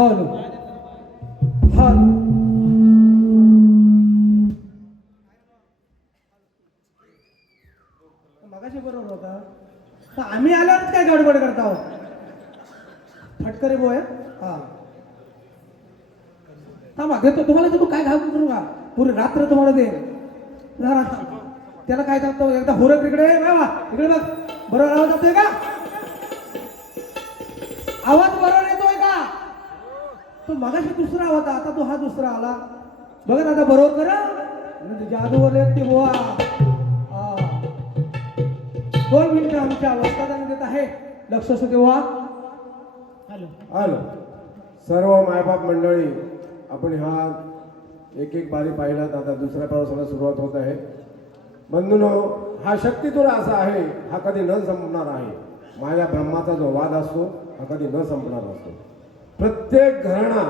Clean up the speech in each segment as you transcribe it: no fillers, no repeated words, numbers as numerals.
Hello hello मगाशी बरोबर होता तर आम्ही आल्यावर काय गडबड करता हो फटकरे बोय हा थांबा देतो तुम्हाला देतो काय घालून करू का पुरी रात्र तुम्हाला दे जरा त्याला काय सांगतो एकदा हुरक इकडे बाबा इकडे बघ बरोबर आवाज येतोय का आवाज बरोबर येतोय का तो मगाशी दुसरा होता आता तो हा दुसरा आला बघा आता बरोबर करा म्हणजे जादूवर ते बोवा 2 मिनिटं आमच्या वस्तादाने देत आहे लक्ष असू देवा हॅलो हॅलो सर्व मायबाप मंडळी आपण हा एक एक बारी पाहिलात आता दुसऱ्या प्रवासाला सुरुवात होत आहे बंधूंनो हा शक्तितुरा असा आहे हा कधी न संपणार आहे माया ब्रह्माचा जो वाद असतो हा कधी न संपणार असतो प्रत्येक घराणा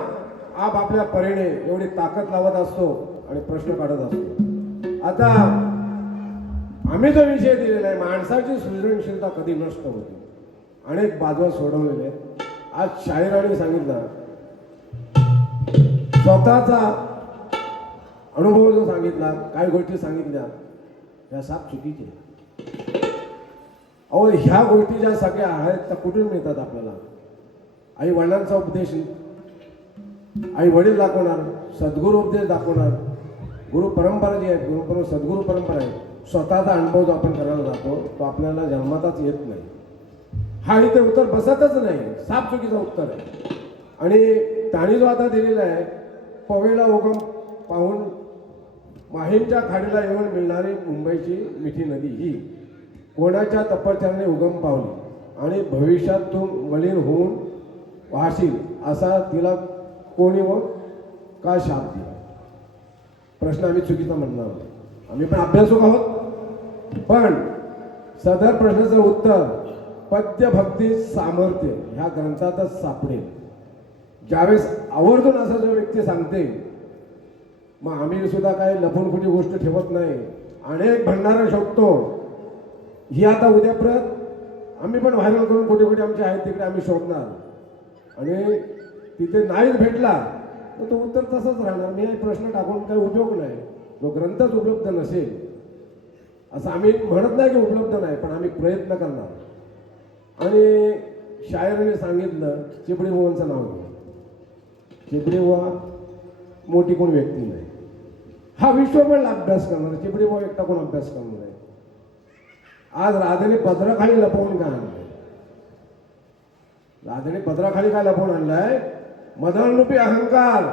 आपल्या परीने एवढी ताकद लावत असतो आणि प्रश्न काढत असतो आता आम्ही जो विषय दिलेला आहे माणसाची सृजनशीलता कधी नष्ट होते अनेक बाजू सोडवलेले आहेत आज शाहिराने सांगितलं स्वतःचा अनुभव जो सांगितला काही गोष्टी सांगितल्या या साप चुकीचे अहो ह्या गोष्टी ज्या सगळ्या आहेत त्या कुठून मिळतात आपल्याला आई वडिलांचा उपदेश आई वडील दाखवणार सद्गुरू उपदेश दाखवणार गुरु परंपरा जी आहे गुरु सद्गुरू परंपरा आहे स्वतःचा अनुभव जो आपण करायला जातो तो आपल्याला जन्मातच येत नाही हा इथे उत्तर बसतच नाही साप चुकीचं उत्तर आहे आणि त्याने जो आता दिलेला आहे पवेला उगम पाहून माहीमच्या खाडीला येऊन मिळणारी मुंबईची मिठी नदी ही कोणाच्या तपश्चर्याने उगम पावली आणि भविष्यात तू मलिन होऊन वाहशील असा तिला कोणी व का शाप दिला प्रश्न आम्ही चुकीचा म्हणणार आहोत आम्ही पण अभ्यासक आहोत पण सदर प्रश्नाचं उत्तर पद्यभक्ती सामर्थ्य ह्या ग्रंथातच सापडेल ज्यावेळेस आवर्जून असा जो व्यक्ती सांगते मग आम्ही सुद्धा काही लपून कुठे गोष्ट ठेवत नाही अनेक भंडारा शोधतो ही आता उद्या परत आम्ही पण व्हायरल करून कुठे कुठे आमचे आहेत तिकडे आम्ही शोधणार आणि तिथे नाहीच भेटला तर तो उत्तर तसंच राहणार मी प्रश्न टाकून काही उपयोग नाही जो ग्रंथच उपलब्ध नसेल असं आम्ही म्हणत नाही की उपलब्ध नाही पण आम्ही प्रयत्न करणार आणि शायराने सांगितलं चिपडी बुवांचं नाव घ्या चिपडी बुवा मोठी कोण व्यक्ती नाही हा विश्वभर अभ्यास करणार चिपडी बुवा एकटा कोण अभ्यास करणार आहे आज राधेने पदराखाली लपवून काय आणलंय राधेने पदराखाली काय लपवून आणलाय मदनरूपी अहंकार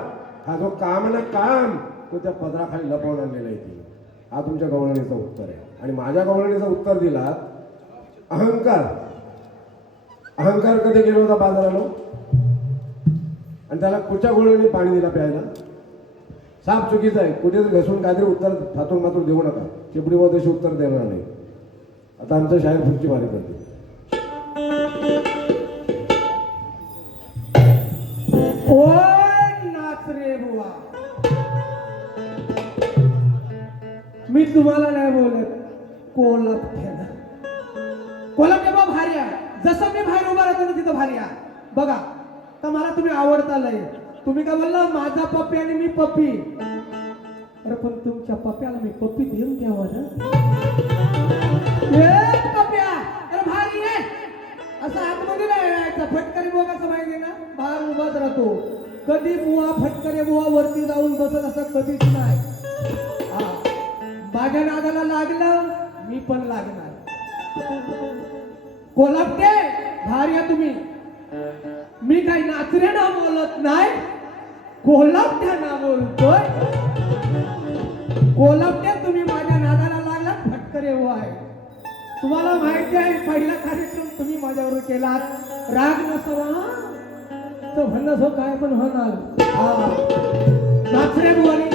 हा जो काम ना काम तो त्या पदराखाली लपवून आणलेला आहे हा तुमच्या गवळणीचं उत्तर आहे आणि माझ्या गवळणीचं उत्तर दिला अहंकार अहंकार कधी गेलो होता बाजाराला आणि त्याला कुठच्या गोळीने पाणी दिला प्यायला साप चुकीचं आहे कुठे घसून काहीतरी उत्तर थातून मातून देऊ नका चिपडी वदेशी उत्तर देणार नाही आता आमचं शाहीर पुढची वारी करते नाच रे बुवा मी तुम्हाला नाही बोलत कोलपठ्या बा भार्या जसं मी बाहेर उभा राहतो ना तिथं भार्या बघा तर मला तुम्ही आवडता लय तुम्ही काय बोलला माझा पप्पी आणि मी पप्पी अरे पण तुमच्या पप्प्याला मी पप्पी देऊन द्यावा ना पप्प्या अरे भारी आहे असं आतमध्ये नाही यायचं फटकरी बुवा कसं माहिती ना बाहेर उभाच राहतो कधी बुवा फटकरी बुवा वरती जाऊन बसत असं कधीच नाही माझ्या नादाला लागलं मी पण लागणार कोल्हापटे भार्या तुम्ही मी काही नाचरे ना बोलत नाही कोल्हापट्या ना बोलतोय कोल्हापट्या तुम्ही माझ्या नादाला लागला फटकरे हो आहे तुम्हाला माहिती आहे पहिला कार्यक्रम तुम्ही माझ्यावर केलात राग नसावा तर म्हणणं काय पण होणार नाचरे बुवाने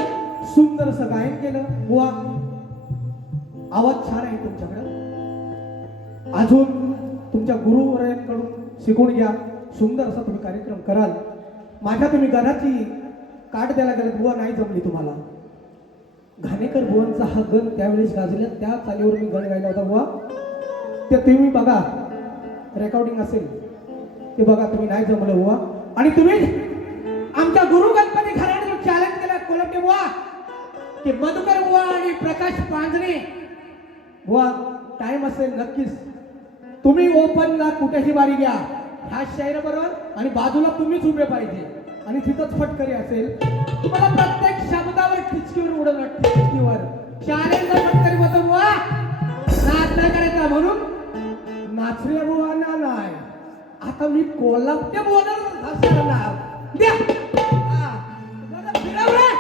सुंदर असं गायन केलं बुवा आवाज छान आहे तुमच्याकडे अजून तुमच्या गुरुवरांकडून शिकून घ्या सुंदर असा तुम्ही कार्यक्रम कराल माझ्या तुम्ही घराची काट द्यायला गेलं बुवा नाही जमली तुम्हाला घाणेकर बुवांचा हा गण त्यावेळेस गाजला त्या चालीवर मी गण गायला होता बुवा ते तुम्ही बघा रेकॉर्डिंग असेल ते बघा तुम्ही नाही जमलं बुवा आणि तुम्ही आमच्या गुरु गणपती घराण्याने चॅलेंज केलं कोलमटे बुवा की मधुकर बुवा आणि प्रकाश पांजणे बुवा टाइम असेल नक्कीच तुम्ही ओपनला कुठेही बारी घ्या ह्या शायर बरोबर आणि बाजूला तुम्हीच उभे पाहिजे आणि तिथंच फटकरी असेल तुम्हाला प्रत्येक शब्दावर खिचकीवर उडवलं खिचकीवर चॅलेंजला फटकरी बद्दल बुवा नाच नाही करायचा म्हणून नाचरे बुवाना नाही आता मी कोल्हापूर बोलणार द्या फिरव रे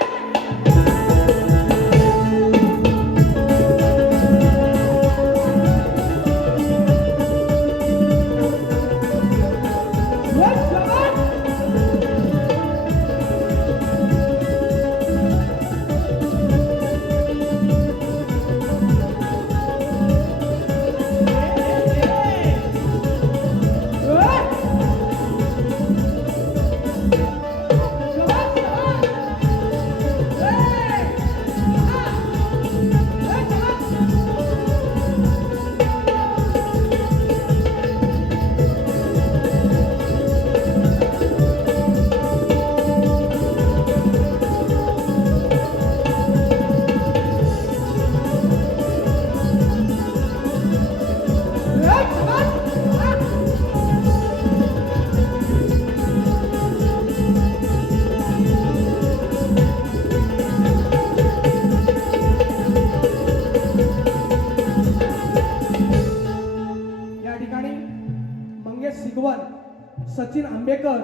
सचिन आंबेकर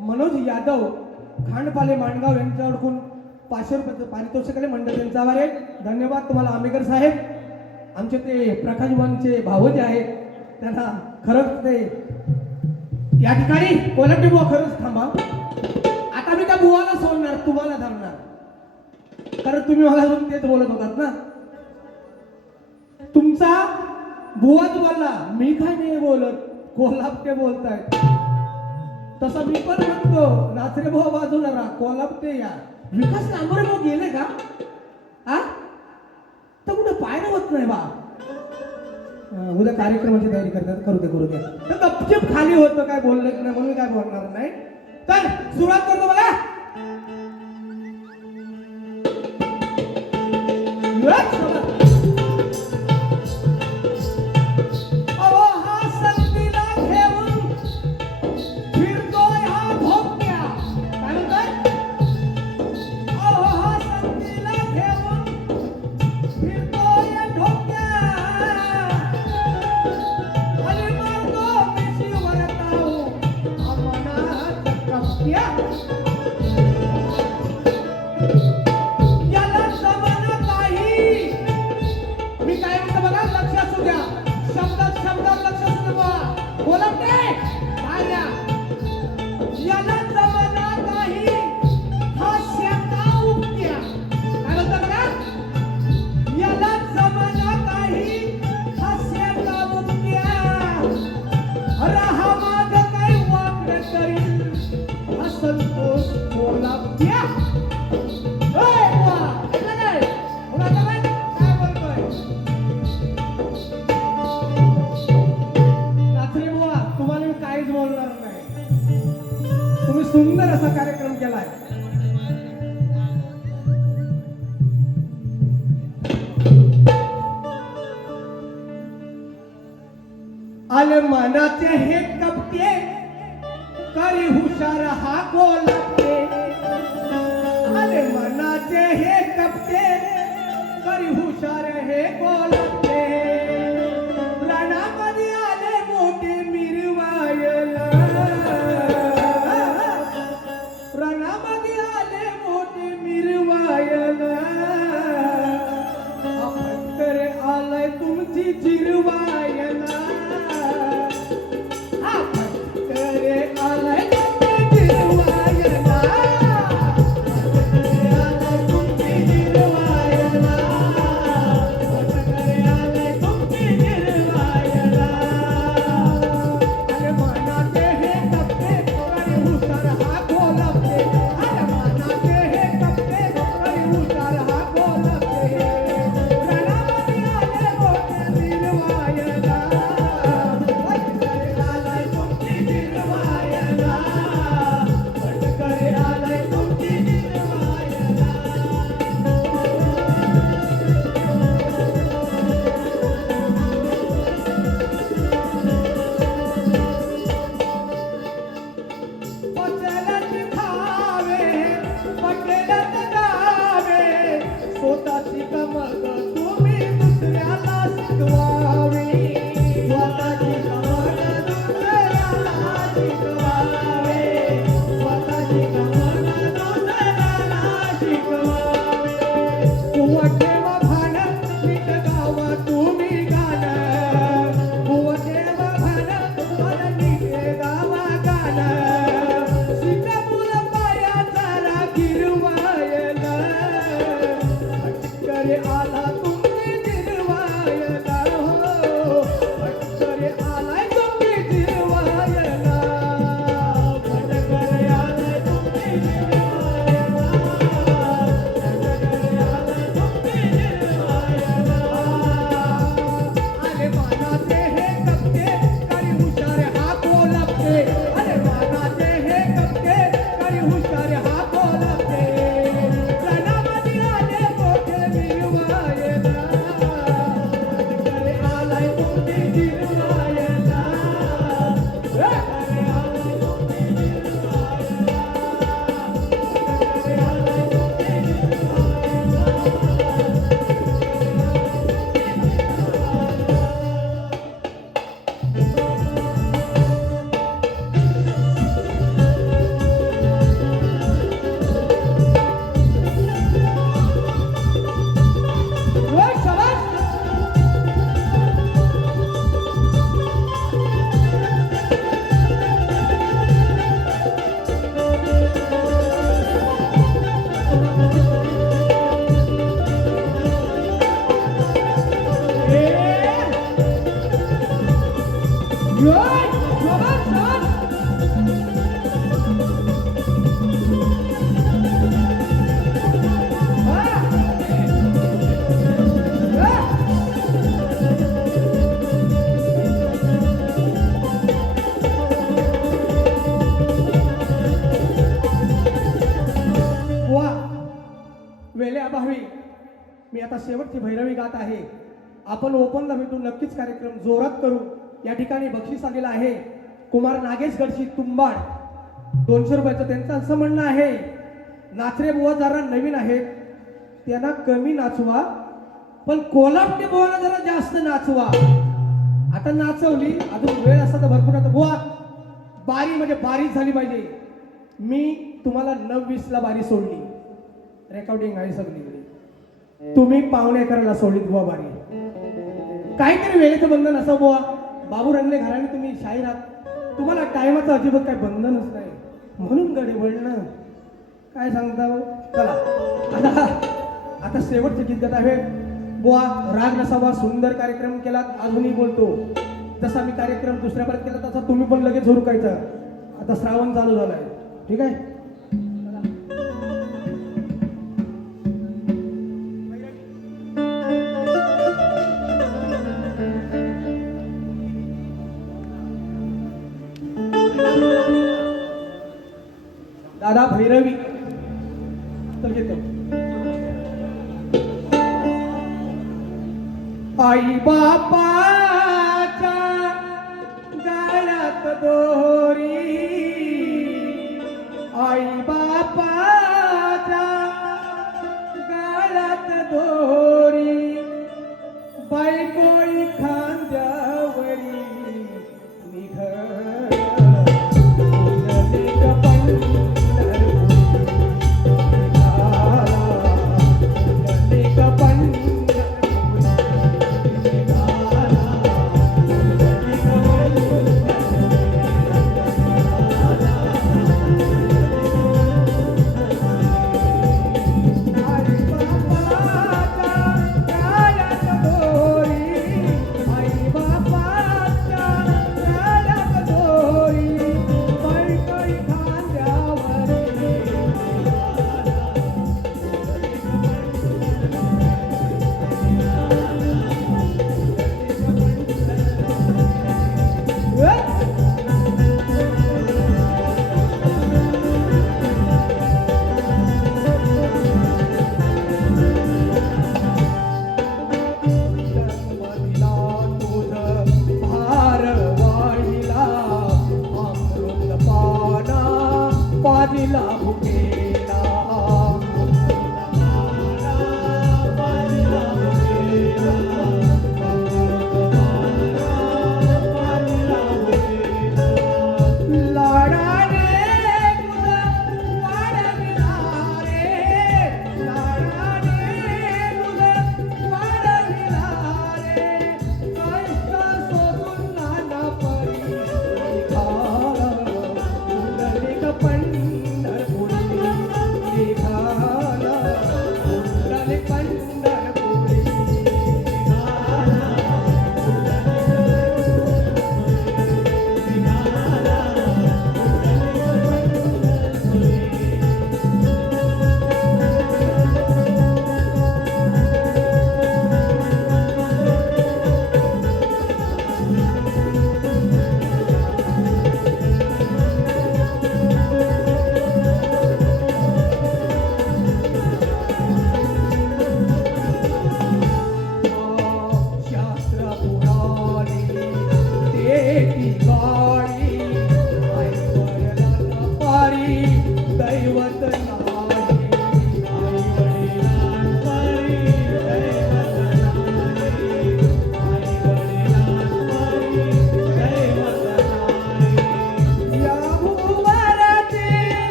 मनोज यादव खांडपाले माणगाव यांच्याकडून 500 रुपयाचं पारितोषिक आले मंडळ त्यांचा आभार आहे धन्यवाद तुम्हाला आंबेकर साहेब आमचे ते प्रकाश भवनचे भाऊ जे आहेत त्यांना खरंच ते या ठिकाणी कोल्हापूर बुवा खरंच थांबा आता मी त्या बुवाला सोडणार तुम्हाला धरणार कारण तुम्ही मला अजून तेच बोलत होतात ना तुमचा बुवाच बोलला मी काय नाही बोलत कोल्हापूर बोलतायत तसं मी पण म्हणतो नाचरे भाऊ बाजूला राहा कोल्हापूर या विकास लांबरे भाऊ गेले का आ तर कुठे पायला होत नाही बा उद्या कार्यक्रमाची तयारी करतात करू द्या तर गपचूप खाली होतं काय बोललं नाही म्हणून काय बोलणार नाही तर सुरुवात करतो बघा सुंदर असा कार्यक्रम केलाय आले मनाचे हे कपटे करी हुशार हा कोल्हापूर आले मनाचे हे कपटे करी हुशार हे कोल्हापूर रणामध्ये आले मोठे मिरवायला रणामध्ये आले मोठे मिरवायला फटकरे आलाय तुमची जिरवायला हा फटकरे आलाय तुमची जिरवायला योय, शोभन, शोभन. हा. हा. वा वेळेअभावी मी आता शेवटची भैरवी गात आहे. आपण ओपनला भेटून नक्कीच कार्यक्रम जोरात करू. या ठिकाणी बक्षीस आलेलं आहे कुमार नागेश गडशी तुंबाड 200 रुपयाचं. त्यांचं असं म्हणणं आहे नाचरे बुवा जरा नवीन आहेत त्यांना कमी नाचवा पण कोल्हापुरी बुवाला जरा जास्त नाचवा. आता नाचवली अजून वेळ असता तर भरपूर. आता बुवा बारी म्हणजे बारी झाली पाहिजे. मी तुम्हाला 9:20 ला बारी सोडली. रेकॉर्डिंग आहे सगळीकडे. तुम्ही पावणे 11ला सोडलीत बुवा बारी. काहीतरी वेळेचं बंधन असं बुवा. बाबू रंगले घराने तुम्ही शाहीर आहात. तुम्हाला टायमाचं अजिबात काही बंधनच नाही म्हणून गडबडणं काय सांगता हो? चला आता आता शेवटचं गीत गात आहे. बुवा राग नसावा सुंदर कार्यक्रम केला. अजूनही बोलतो जसा मी कार्यक्रम दुसऱ्या परत केला तसा तुम्ही पण लगेच हुरकायचा. आता श्रावण चालू झालाय. ठीक आहे. दादा भैरवी तर घेतो. आई बापाच्या गळ्यात दोरी. आई बापाच्या गळ्यात दोरी. बायकोई खांद्यावरी निघ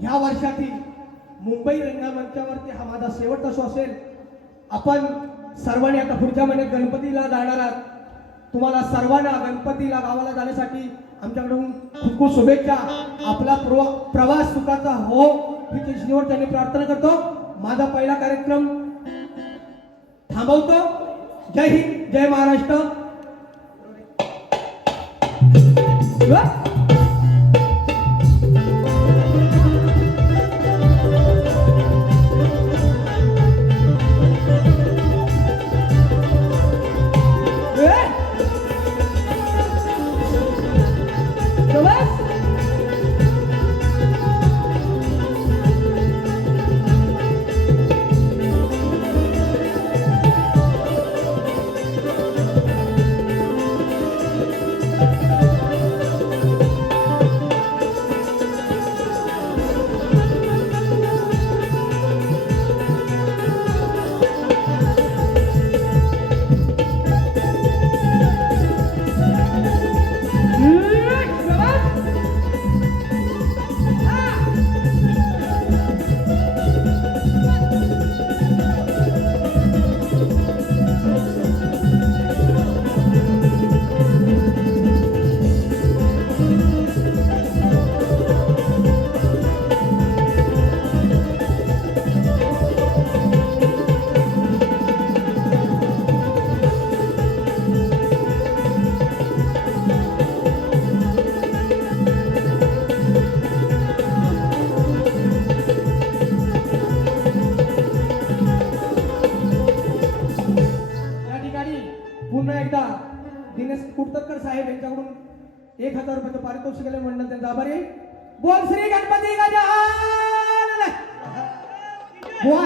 ह्या वर्षातील मुंबई रंगमंचावरती हा माझा शेवटचा शो असेल. आपण सर्वांनी आता पुढच्या महिन्यात गणपतीला जाणार आहात. तुम्हाला सर्वांना गणपतीला गावाला जाण्यासाठी आमच्याकडून खूप खूप शुभेच्छा. आपला प्रवास सुखाचा हो ही शेवटच्याने प्रार्थना करतो. माझा पहिला कार्यक्रम थांबवतो. जय हिंद, जय महाराष्ट्र. पुन्हा एकदा दिनेश कुडतरकर साहेब यांच्याकडून 1000 रुपयाचं पारितोषिक म्हणणं त्यांचा आभारी. बोल श्री गणपती गजानन. बुवा